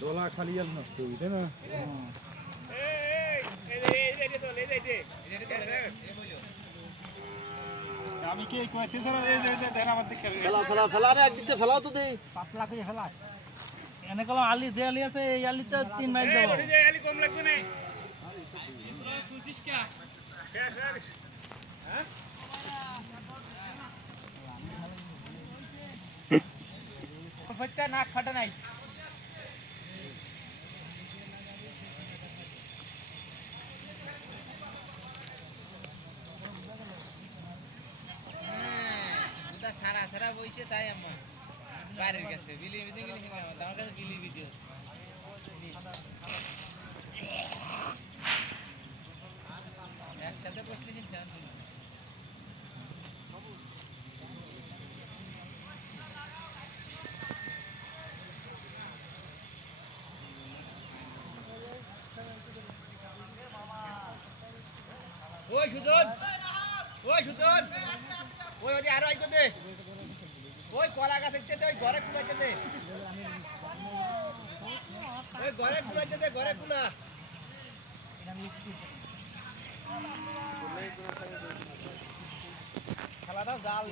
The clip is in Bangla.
দোলা খালি আর নষ্ট হইছে না আমি কি কইতে স্যার এই যে দেন আমার দিকে ফেলা রে একদিকে ফেলাও তো দেই পাতলা করে ফেলা এনে কলম আলি যে আলি আছে এই আলি তো 3 মাইল দেবো আলি কম লাগবে না সুচিস কে হ্যাঁ ফটটা নাক ফাটা নাই সারা সারা বইছে তাই আমার বাড়ির কাছে বিলি বিদি গেলি আমার কাছে বিলি ভিডিও একসাথে বসতে কিনছেন ওই সুজন ওই ওদি আরো আইকো দে ওই কলা গাছ দেখতে দে ওই ঘরে কুলাইতে দে ওই ঘরে কুলাইতে দে ঘরে কুলা খেলা দাও জাল